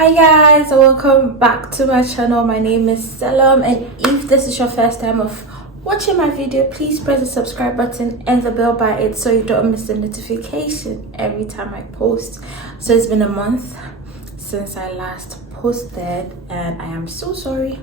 Hi guys, welcome back to my channel. My name is Selorm, and if this is your first time of watching my video, please press the subscribe button and the bell by it so you don't miss the notification every time I post. So it's been a month since I last posted and I am so sorry.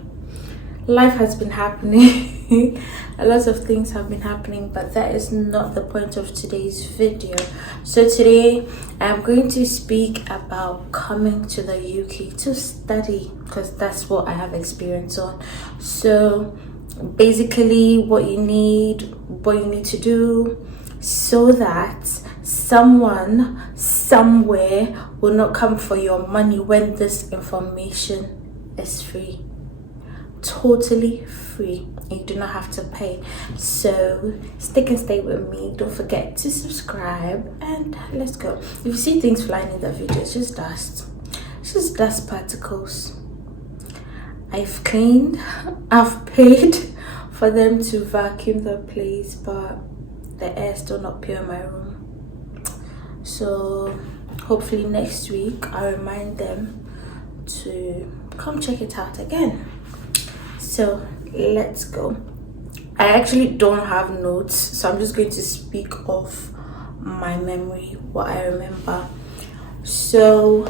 Life has been happening. A lot of things have been happening, but that is not the point of today's video. So today I'm going to speak about coming to the UK to study, because that's what I have experience on. So basically what you need to do so that someone somewhere will not come for your money when this information is free. Totally free. You do not have to pay. So stick and stay with me. Don't forget to subscribe and let's go. If you see things flying in the video, it's just dust. It's just dust particles. I've cleaned, I've paid for them to vacuum the place, but the air is still not pure in my room. So hopefully next week I'll remind them to come check it out again. So let's go. I actually don't have notes, so I'm just going to speak of my memory, what I remember. So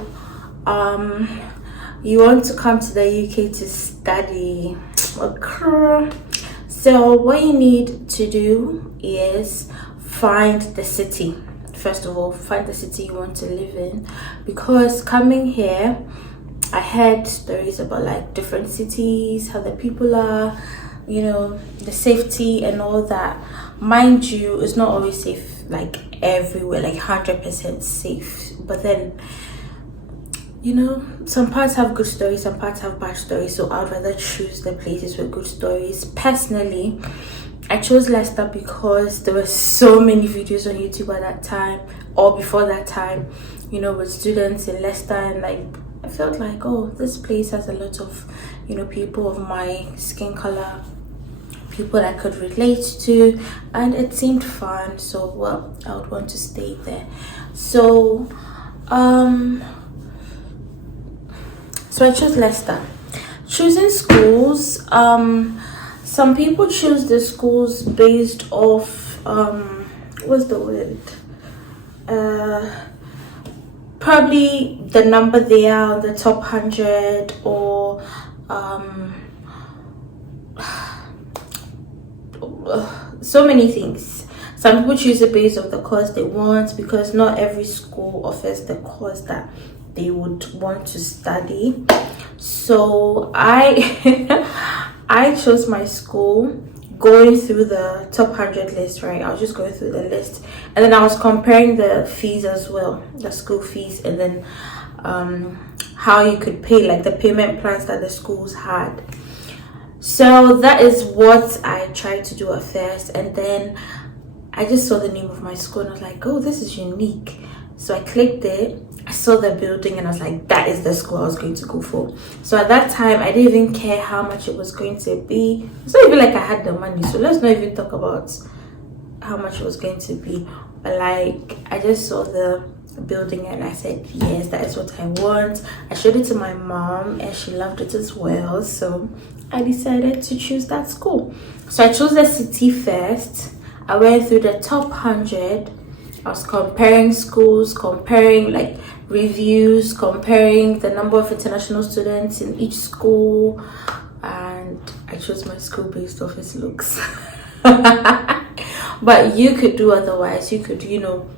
you want to come to the UK to study. Okay. So what you need to do is find the city. First of all, find the city you want to live in, because coming here I heard stories about like different cities, how the people are, you know, the safety and all that. Mind you, it's not always safe like everywhere, like 100% safe. But then, you know, some parts have good stories, some parts have bad stories. So I'd rather choose the places with good stories. Personally, I chose Leicester because there were so many videos on YouTube at that time, or before that time, you know, with students in Leicester, and like I felt like, oh, this place has a lot of, you know, people of my skin color, people I could relate to, and it seemed fun. So, well, I would want to stay there. So, so I chose Leicester. Choosing schools, some people choose the schools based off, what's the word? Probably the number they are on the top 100, or so many things. Some people choose it based on the course they want, because not every school offers the course that they would want to study. So I chose my school going through the top 100 list, right? I was just going through the list, and then I was comparing the fees as well, the school fees, and then how you could pay, like the payment plans that the schools had. So that is what I tried to do at first, and then I just saw the name of my school and I was like, oh, this is unique. So I clicked it, I saw the building, and I was like, that is the school I was going to go for. So at that time, I didn't even care how much it was going to be. It's not even like I had the money, so let's not even talk about how much it was going to be. But like, I just saw the building and I said, yes, that is what I want. I showed it to my mom and she loved it as well. So I decided to choose that school. So I chose the city first. I went through the top 100. I was comparing schools, comparing like reviews, comparing the number of international students in each school, and I chose my school based off its looks. But you could do otherwise. You could, you know,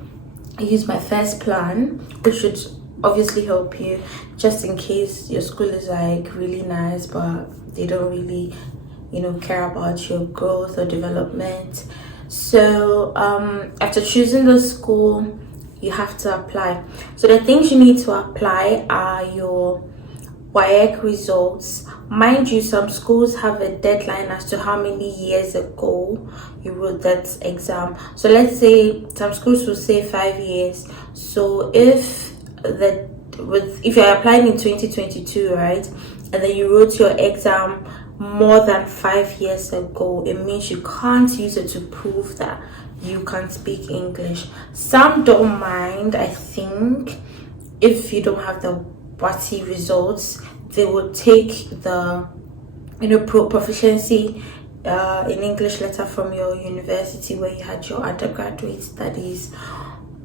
use my first plan, which should obviously help you, just in case your school is like really nice but they don't really, you know, care about your growth or development. So after choosing the school, you have to apply. So the things you need to apply are your WAEC results. Mind you, some schools have a deadline as to how many years ago you wrote that exam. So let's say some schools will say 5 years. So if you're applying in 2022, right, and then you wrote your exam more than 5 years ago, it means you can't use it to prove that you can speak English. Some don't mind, I think, if you don't have the WASI results, they will take the proficiency in English letter from your university where you had your undergraduate studies,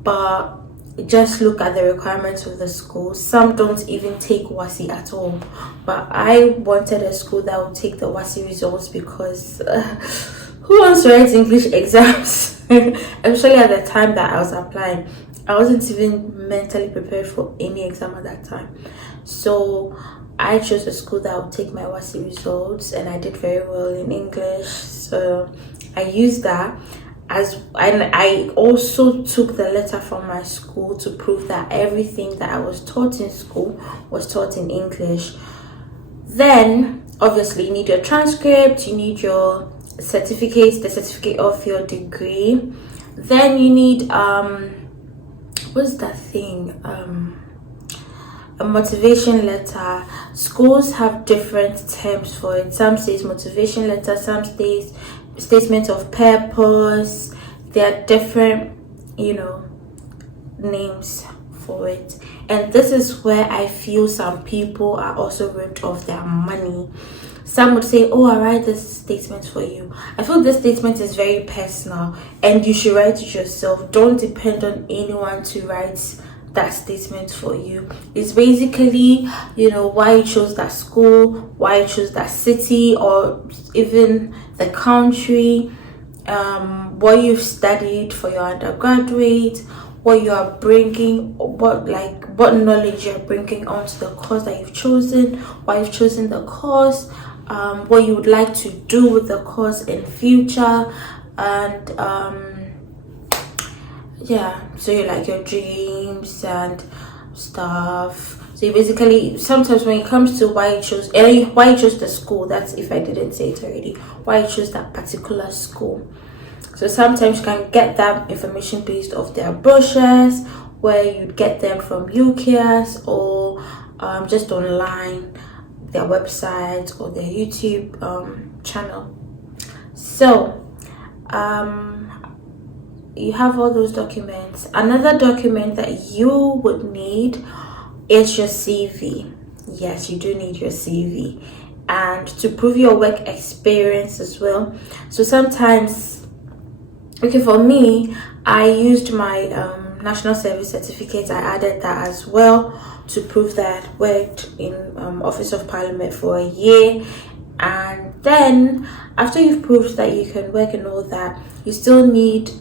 but just look at the requirements of the school. Some don't even take WASI at all, but I wanted a school that would take the WASI results because who wants to write English exams? Especially at the time that I was applying, I wasn't even mentally prepared for any exam at that time. So I chose a school that would take my WASI results, and I did very well in English, so I used that and I also took the letter from my school to prove that everything that I was taught in school was taught in English. Then obviously you need your transcript, you need your certificates, the certificate of your degree. Then you need what's that thing, a motivation letter. Schools have different terms for it. Some says motivation letter, some says statement of purpose. There are different names for it, and this is where I feel some people are also ripped of their money. Some would say, oh, I write this statement for you. I feel this statement is very personal and you should write it yourself. Don't depend on anyone to write that statement for you. It's basically why you chose that school, why you chose that city, or even the country, what you've studied for your undergraduate, what you are bringing, what knowledge you're bringing onto the course that you've chosen, why you've chosen the course, what you would like to do with the course in future, and yeah, so you like your dreams and stuff. So you basically, sometimes when it comes to why you chose the school, that's if I didn't say it already, why you chose that particular school. So sometimes you can get that information based off their brochures, where you'd get them from UCAS or just online, their website or their YouTube channel. So you have all those documents. Another document that you would need is your CV. Yes, you do need your CV, and to prove your work experience as well. So sometimes, okay, for me, I used my national service certificate. I added that as well to prove that I worked in Office of Parliament for a year. And then after you've proved that you can work and all that, you still need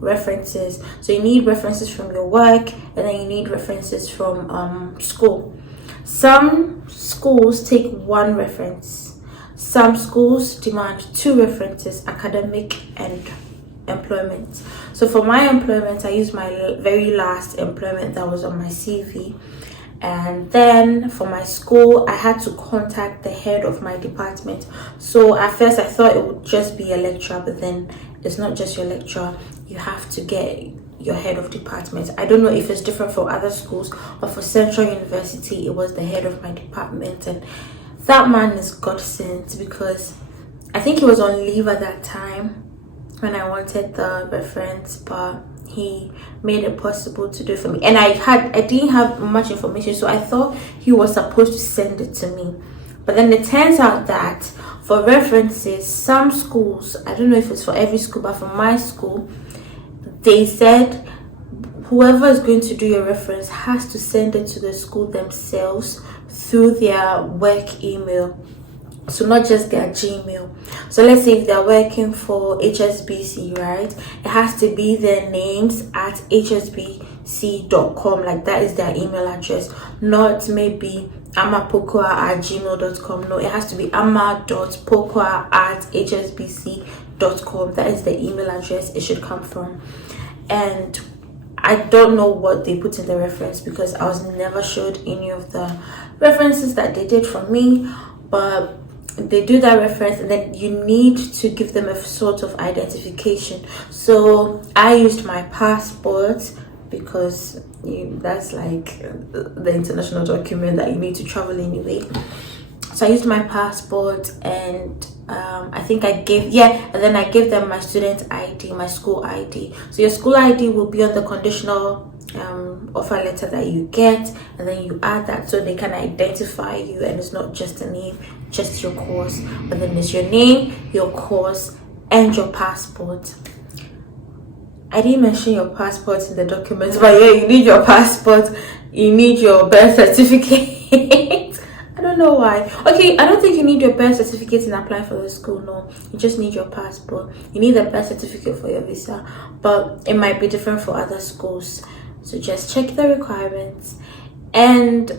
references. So you need references from your work, and then you need references from school. Some schools take one reference, some schools demand 2 references, academic and employment. So for my employment, I used my very last employment that was on my CV. And then for my school, I had to contact the head of my department. So at first I thought it would just be a lecturer, but then it's not just your lecturer. You have to get your head of department. I don't know if it's different for other schools, but for Central University, it was the head of my department. And that man is God sent, because I think he was on leave at that time when I wanted the reference, but he made it possible to do it for me. And I didn't have much information, so I thought he was supposed to send it to me. But then it turns out that for references, some schools, I don't know if it's for every school, but for my school, they said whoever is going to do your reference has to send it to the school themselves through their work email. So not just their Gmail. So let's say if they're working for HSBC, right? It has to be their names at hsbc.com. Like that is their email address. Not maybe amapokwa@gmail.com. No, it has to be ama.pokwa@hsbc.com. That is the email address it should come from. And I don't know what they put in the reference, because I was never showed any of the references that they did for me. But they do that reference, and then you need to give them a sort of identification. So I used my passport, because that's like the international document that you need to travel anyway. So I used my passport, and I think I gave, yeah, and then I gave them my student ID, my school ID. So your school ID will be on the conditional offer letter that you get, and then you add that so they can identify you, and it's not just a name, just your course, but then it's your name, your course, and your passport. I didn't mention your passport in the documents, but yeah, you need your passport, you need your birth certificate. I don't know why. Okay, I don't think you need your birth certificate in applying for the school. No, you just need your passport. You need the birth certificate for your visa, but it might be different for other schools. So just check the requirements. And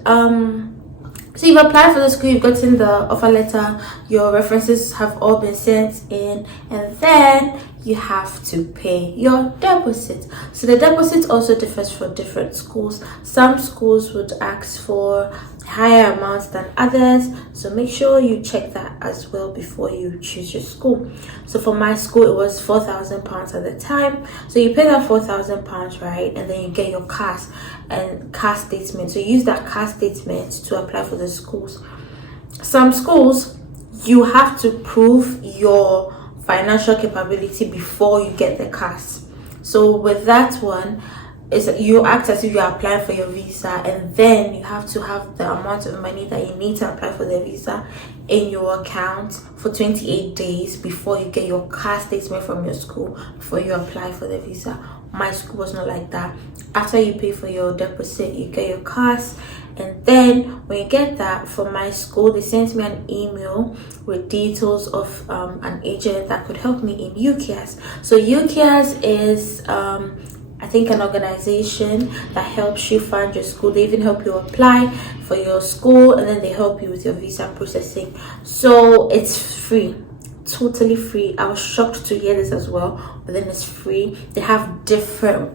so you've applied for the school, you've gotten the offer letter, your references have all been sent in, and then you have to pay your deposit. So the deposit also differs for different schools. Some schools would ask for higher amounts than others, so make sure you check that as well before you choose your school. So for my school, it was £4,000 at the time. So you pay that £4,000, right, and then you get your CAS and CAS statement. So you use that CAS statement to apply for the schools. Some schools, you have to prove your financial capability before you get the CAS. So with that one, is you act as if you're applying for your visa, and then you have to have the amount of money that you need to apply for the visa in your account for 28 days before you get your CAS statement from your school, before you apply for the visa. My school was not like that. After you pay for your deposit, you get your CAS, and then when you get that, from my school, they sent me an email with details of an agent that could help me in UCAS. So UCAS is I think an organization that helps you find your school. They even help you apply for your school, and then they help you with your visa processing. So it's free, totally free. I was shocked to hear this as well, but then it's free. They have different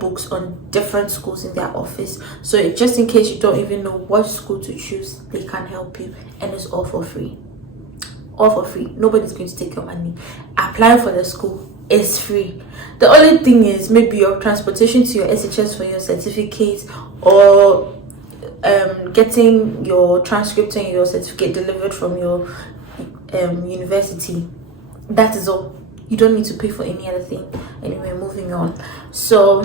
books on different schools in their office, so just in case you don't even know what school to choose, they can help you, and it's all for free. All for free. Nobody's going to take your money. Applying for the school is free. The only thing is maybe your transportation to your SHS for your certificate, or getting your transcript and your certificate delivered from your university. That is all. You don't need to pay for any other thing. Anyway, moving on. So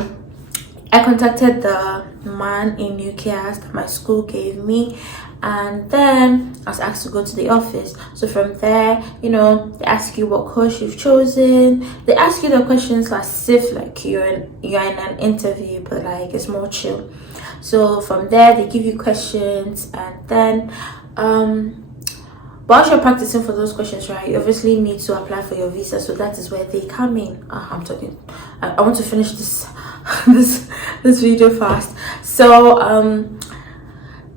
I contacted the man in UCAS that my school gave me, and then I was asked to go to the office. So from there, you know, they ask you what course you've chosen. They ask you the questions as if like you're in an interview, but like it's more chill. So from there, they give you questions, and then while you're practicing for those questions, right, you obviously need to apply for your visa. So that is where they come in. I want to finish this this video fast. So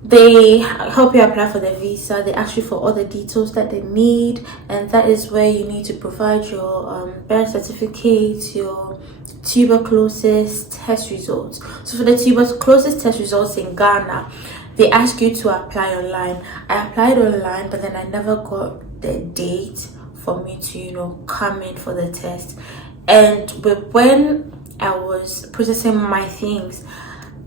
they help you apply for the visa. They ask you for all the details that they need, and that is where you need to provide your birth certificate, your tuberculosis test results. So for the tuberculosis test results in Ghana, they ask you to apply online. I applied online, but then I never got the date for me to, you know, come in for the test. And when I was processing my things,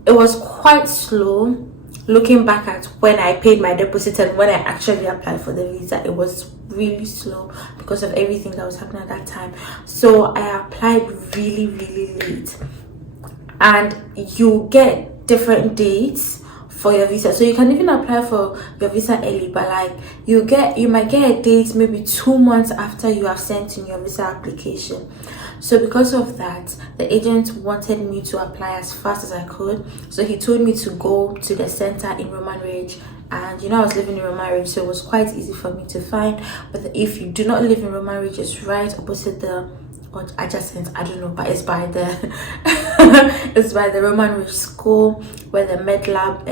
it was quite slow. Looking back at when I paid my deposit and when I actually applied for the visa, it was really slow because of everything that was happening at that time. So I applied really late, and you get different dates for your visa. So you can even apply for your visa early, but like you might get a date maybe 2 months after you have sent in your visa application. So because of that, the agent wanted me to apply as fast as I could. So he told me to go to the center in Roman Ridge, and you know, I was living in Roman Ridge, so it was quite easy for me to find. But if you do not live in Roman Ridge, it's right opposite the, or adjacent, I don't know, but it's by the it's by the Roman Ridge school where the medlab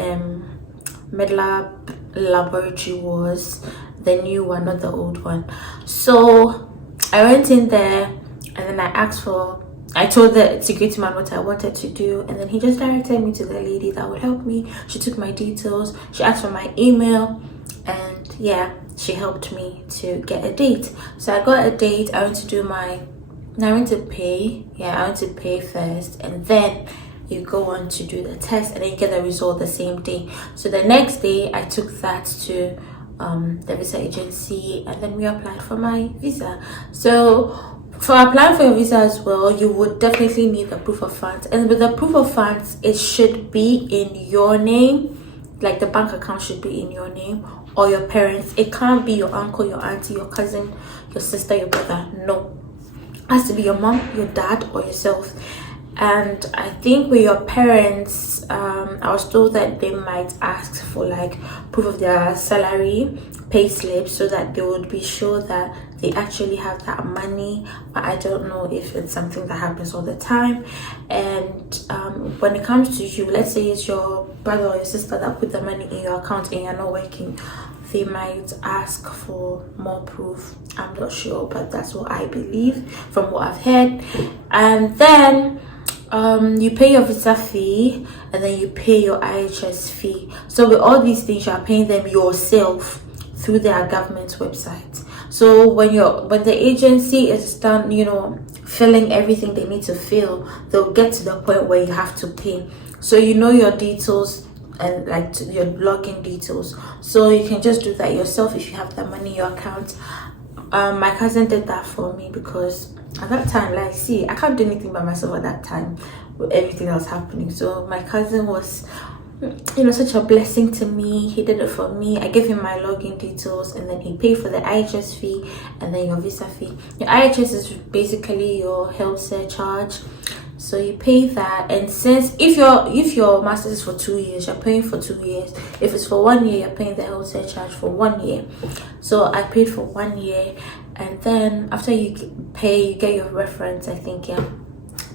laboratory was, the new one, not the old one. So I went in there, and then I told the security man what I wanted to do, and then he just directed me to the lady that would help me. She took my details, she asked for my email, and yeah, she helped me to get a date. So I got a date. I went to pay first, and then you go on to do the test, and then you get the result the same day. So the next day I took that to the visa agency, and then we applied for my visa. So for applying for your visa as well, you would definitely need the proof of funds, and with the proof of funds, it should be in your name. Like the bank account should be in your name or your parents. It can't be your uncle, your auntie, your cousin, your sister, your brother. No, it has to be your mom, your dad, or yourself. And I think with your parents, I was told that they might ask for like proof of their salary, pay slip, so that they would be sure that they actually have that money. But I don't know if it's something that happens all the time. And when it comes to you, let's say it's your brother or your sister that put the money in your account and you're not working, they might ask for more proof. I'm not sure, but that's what I believe from what I've heard. And then you pay your visa fee, and then you pay your IHS fee. So with all these things, you are paying them yourself through their government website. So when the agency is done, filling everything they need to fill, they'll get to the point where you have to pay. So your details and like your login details. So you can just do that yourself if you have that money in your account. My cousin did that for me because at that time, like, see, I can't do anything by myself at that time with everything that was happening. So my cousin was, such a blessing to me. He did it for me. I gave him my login details, and then he paid for the IHS fee and then your visa fee. Your IHS is basically your health surcharge. So you pay that, and since if your master's is for 2 years, you're paying for 2 years. If it's for 1 year, you're paying the health surcharge for 1 year. So I paid for 1 year, and then after you pay, you get your reference, I think, yeah.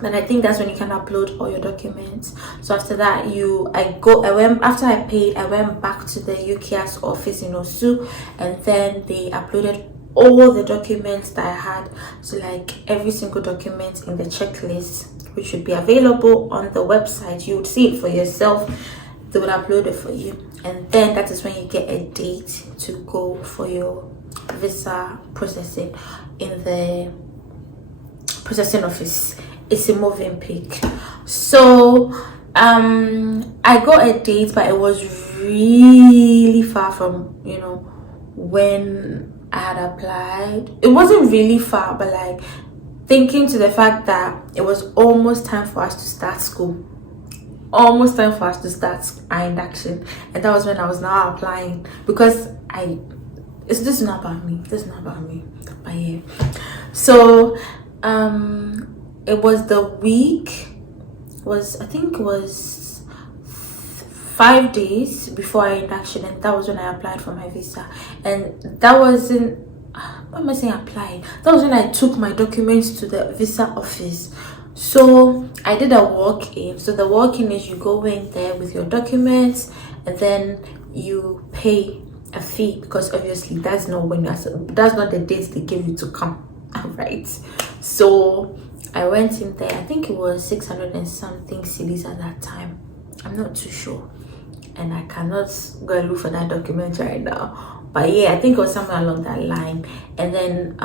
Then I think that's when you can upload all your documents. So after that, after I paid, I went back to the UKAS office in Osu, and then they uploaded all the documents that I had. So like every single document in the checklist, which should be available on the website. You would see it for yourself. They will upload it for you, and then that is when you get a date to go for your visa processing in the processing office. It's a moving pick. So I got a date, but it was really far from when I had applied. It wasn't really far, but like thinking to the fact that it was almost time for us to start school, almost time for us to start our induction, and that was when I was now applying, because this is not about me, but yeah. So it was the week, I think it was 5 days before our induction, and that was when I applied for my visa. And that wasn't, what am I saying, applied? That was when I took my documents to the visa office. So I did a walk-in. So the walk-in is you go in there with your documents, and then you pay a fee, because obviously that's not the date they give you to come. Right? So I went in there. I think it was 600 and something cedis at that time. I'm not too sure, and I cannot go and look for that document right now. But yeah, I think it was somewhere along that line. And then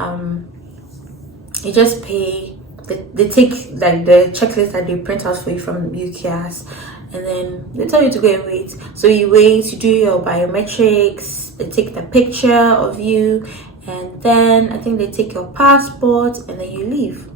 you just pay. They take like the checklist that they print out for you from UKAS, and then they tell you to go and wait. So you wait, you do your biometrics, they take the picture of you, and then I think they take your passport, and then you leave.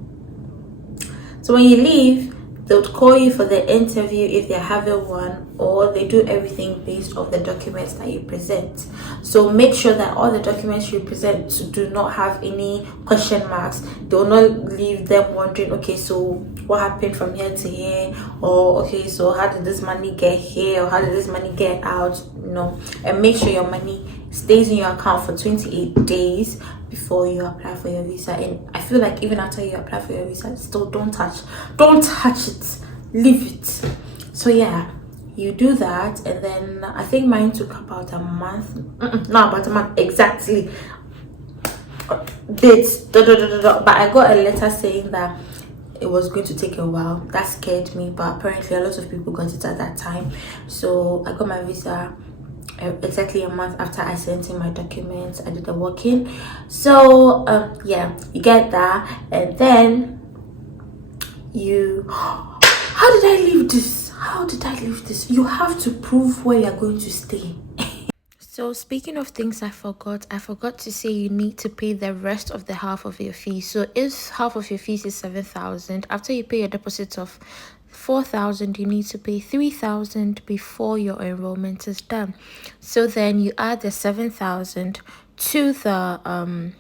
So when you leave, they would call you for the interview if they're having one, or they do everything based on the documents that you present. So make sure that all the documents you present do not have any question marks. They will not leave them wondering, okay, so what happened from here to here, or okay, so how did this money get here, or how did this money get out? No. And make sure your money stays in your account for 28 days before you apply for your visa. And I feel like even after you apply for your visa, still don't touch it, leave it. So yeah, you do that, and then I think mine took about a month. Not about a month exactly. Dates, but I got a letter saying that it was going to take a while. That scared me, but apparently a lot of people got it at that time. So I got my visa exactly a month after I sent in my documents. I did the walk-in. So yeah, you get that, and then how did I leave this? You have to prove where you're going to stay. So speaking of things I forgot to say you need to pay the rest of the half of your fees. So if half of your fees is 7,000, after you pay your deposit of 4,000, you need to pay 3,000 before your enrollment is done. So then you add the 7,000 to the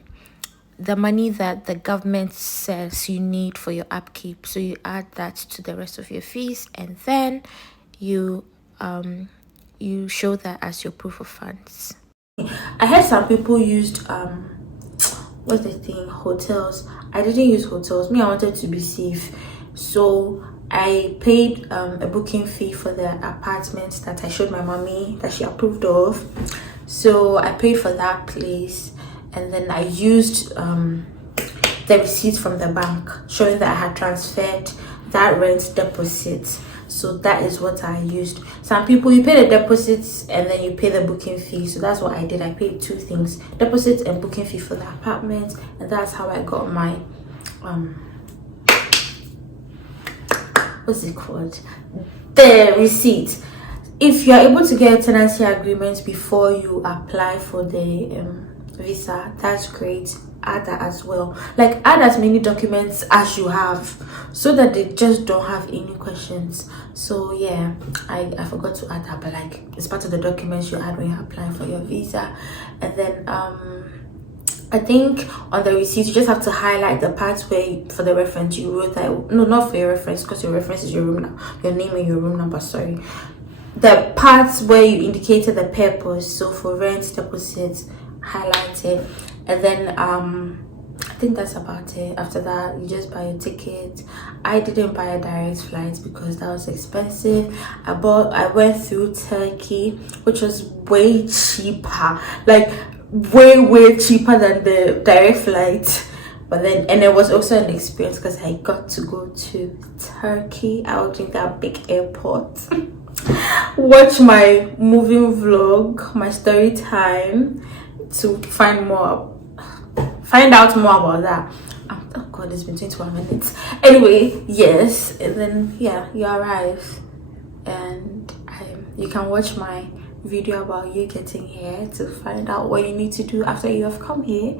money that the government says you need for your upkeep. So you add that to the rest of your fees, and then you you show that as your proof of funds. I heard some people used what's the thing, hotels. I didn't use hotels. Me, I wanted to be safe, so I paid a booking fee for the apartment that I showed my mommy that she approved of. So I paid for that place, and then I used the receipts from the bank showing that I had transferred that rent deposit. So that is what I used. Some people, you pay the deposits and then you pay the booking fee. So that's what I did. I paid two things, deposits and booking fee for the apartment, and that's how I got my what's it called, the receipt. If you're able to get a tenancy agreement before you apply for the visa, that's great. Add that as well. Like, add as many documents as you have so that they just don't have any questions. So yeah, I forgot to add that, but like, it's part of the documents you add when you're applying for your visa. And then I think on the receipt you just have to highlight the parts where for the reference you wrote that, no, not for your reference, because your reference is your room, your name and your room number, sorry. The parts where you indicated the purpose, so for rent, deposits, highlight it. And then I think that's about it. After that, you just buy a ticket. I didn't buy a direct flight because that was expensive. I went through Turkey, which was way cheaper, like way cheaper than the direct flight. But then, and it was also an experience because I got to go to Turkey. I was in that big airport. Watch my moving vlog, my story time, to find out more about that. Oh god, it's been 21 minutes. Anyway, yes, and then yeah, you arrive, and you can watch my video about you getting here to find out what you need to do after you have come here.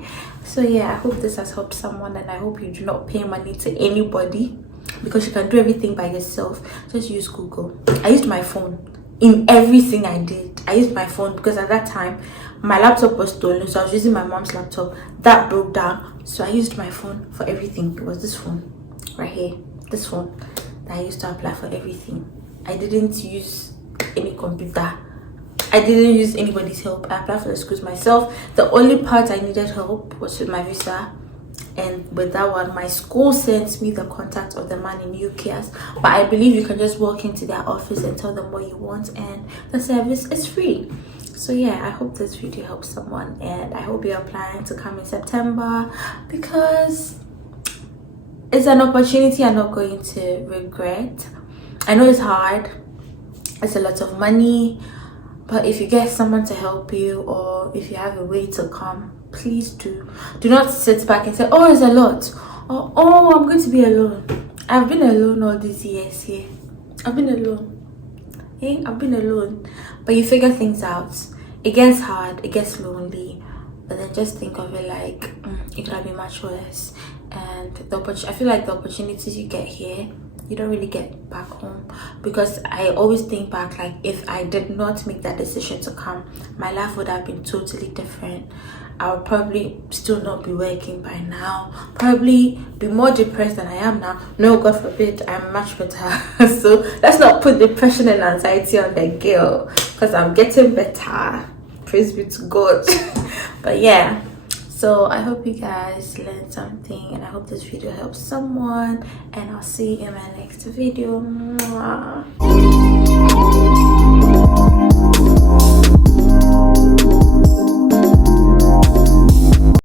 So yeah, I hope this has helped someone, and I hope you do not pay money to anybody, because you can do everything by yourself. Just use Google. I used my phone in everything I did. I used my phone because at that time my laptop was stolen, so I was using my mom's laptop that broke down. So I used my phone for everything. It was this phone right here, this phone, that I used to apply for everything. I didn't use any computer. I didn't use anybody's help. I applied for the schools myself. The only part I needed help was with my visa, and with that one my school sent me the contact of the man in UKS, but I believe you can just walk into their office and tell them what you want, and the service is free. So yeah, I hope this video helps someone, and I hope you're applying to come in September, because it's an opportunity I'm not going to regret. I know it's hard, it's a lot of money, but if you get someone to help you, or if you have a way to come, please do not sit back and say, oh, it's a lot, or oh, I'm going to be alone. I've been alone all these years here. I've been alone. I've been alone. But you figure things out. It gets hard, it gets lonely, but then just think of it like it could have been much worse. And I feel like the opportunities you get here, you don't really get back home, because I always think back, like, if I did not make that decision to come, my life would have been totally different. I would probably still not be working by now, probably be more depressed than I am now. No, God forbid, I'm much better. So let's not put depression and anxiety on the girl, because I'm getting better, praise be to God. But yeah, so I hope you guys learned something, and I hope this video helps someone, and I'll see you in my next video. Mwah.